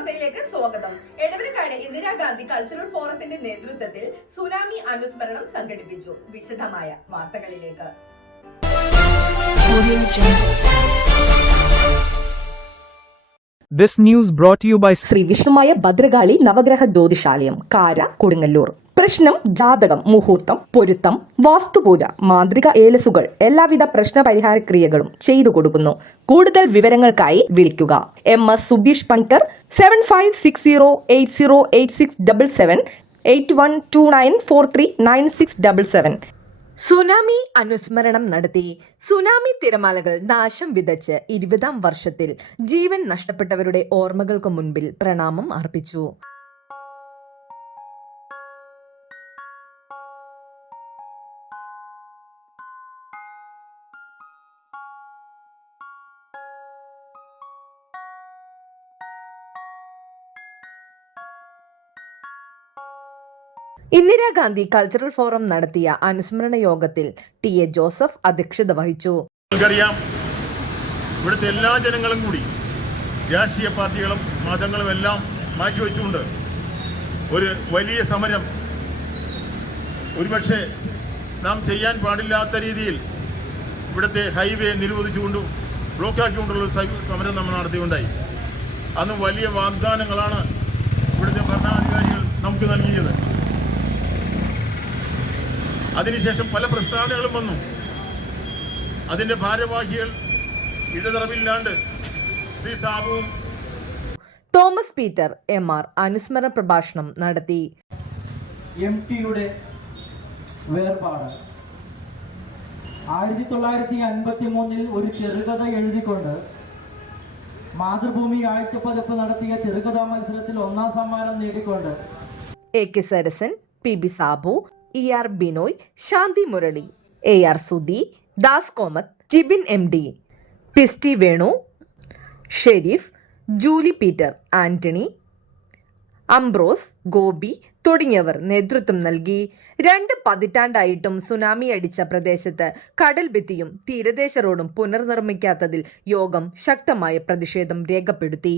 വാർത്തയിലേക്ക് സ്വാഗതം. എടവനക്കാട് ഇന്ദിരാഗാന്ധി കൾച്ചറൽ ഫോറത്തിന്റെ നേതൃത്വത്തിൽ സുനാമി അനുസ്മരണം സംഘടിപ്പിച്ചു. വിശദമായ വാർത്തകളിലേക്ക്. This news brought to you by Shri Vishnumaya Bhadrakali നവഗ്രഹ ജ്യോതിഷാലയം, കാര, കൊടുങ്ങല്ലൂർ. പ്രശ്നം, ജാതകം, മുഹൂർത്തം, പൊരുത്തം, വാസ്തുപൂജ, മാന്ത്രിക ഏലസുകൾ, എല്ലാവിധ പ്രശ്ന പരിഹാര ക്രിയകളും ചെയ്തു കൊടുക്കുന്നു. കൂടുതൽ വിവരങ്ങൾക്കായി വിളിക്കുക MS സുബീഷ് പണിക്കർ 7560808677 8129439677. സുനാമി അനുസ്മരണം നടത്തി. സുനാമി തിരമാലകൾ നാശം വിതച്ച് 20ാം വർഷത്തിൽ ജീവൻ നഷ്ടപ്പെട്ടവരുടെ ഓർമ്മകൾക്ക് മുൻപിൽ പ്രണാമം അർപ്പിച്ചു. ഇന്ദിരാഗാന്ധി കൾച്ചറൽ ഫോറം നടത്തിയ അനുസ്മരണ യോഗത്തിൽ TA ജോസഫ് അധ്യക്ഷത വഹിച്ചു. നമുക്കറിയാം, ഇവിടുത്തെ എല്ലാ ജനങ്ങളും കൂടി രാഷ്ട്രീയ പാർട്ടികളും മതങ്ങളും എല്ലാം മാറ്റിവെച്ചുകൊണ്ട് ഒരു വലിയ സമരം, ഒരുപക്ഷെ നാം ചെയ്യാൻ പാടില്ലാത്ത രീതിയിൽ ഇവിടുത്തെ ഹൈവേ നിരോധിച്ചുകൊണ്ടും ബ്ലോക്കാക്കിക്കൊണ്ടുള്ളൊരു സമരം നമ്മൾ നടത്തിയുണ്ടായി. അന്ന് വലിയ വാഗ്ദാനങ്ങളാണ് ഇവിടുത്തെ ഭരണാധികാരികൾ നമുക്ക് നൽകിയത്. അതിനുശേഷം പല പ്രസ്താവനകളും വന്നു. അതിന്റെ ഭാരവാഹികൾ ഇടതടവില്ലാണ്ട് ശ്രീ സാബുവും തോമസ് പീറ്റർ MR അനുസ്മരണ പ്രഭാഷണം നടത്തി. MTയുടെ വേർപാട് 1953 ഒരു ചെറുകഥ എഴുതിക്കൊണ്ട് മാതൃഭൂമി ആഴ്ചപ്പതിപ്പ് നടത്തിയ ചെറുകഥാ മത്സരത്തിൽ 1ാം സമ്മാനം നേടിക്കൊണ്ട് AK Sarasan, PB Sabu, ER Binoy, Shanthi Murali, AR Sudhi, Das Komath, Jibin MD, Pisty Venu, Shereef, Julie Peter, Antony, Ambrose, Gopi തുടങ്ങിയവർ നേതൃത്വം നൽകി. 2 പതിറ്റാണ്ടായിട്ടും സുനാമി അടിച്ച പ്രദേശത്ത് കടൽ ഭിത്തിയും തീരദേശ റോഡും പുനർനിർമ്മിക്കാത്തതിൽ യോഗം ശക്തമായ പ്രതിഷേധം രേഖപ്പെടുത്തി.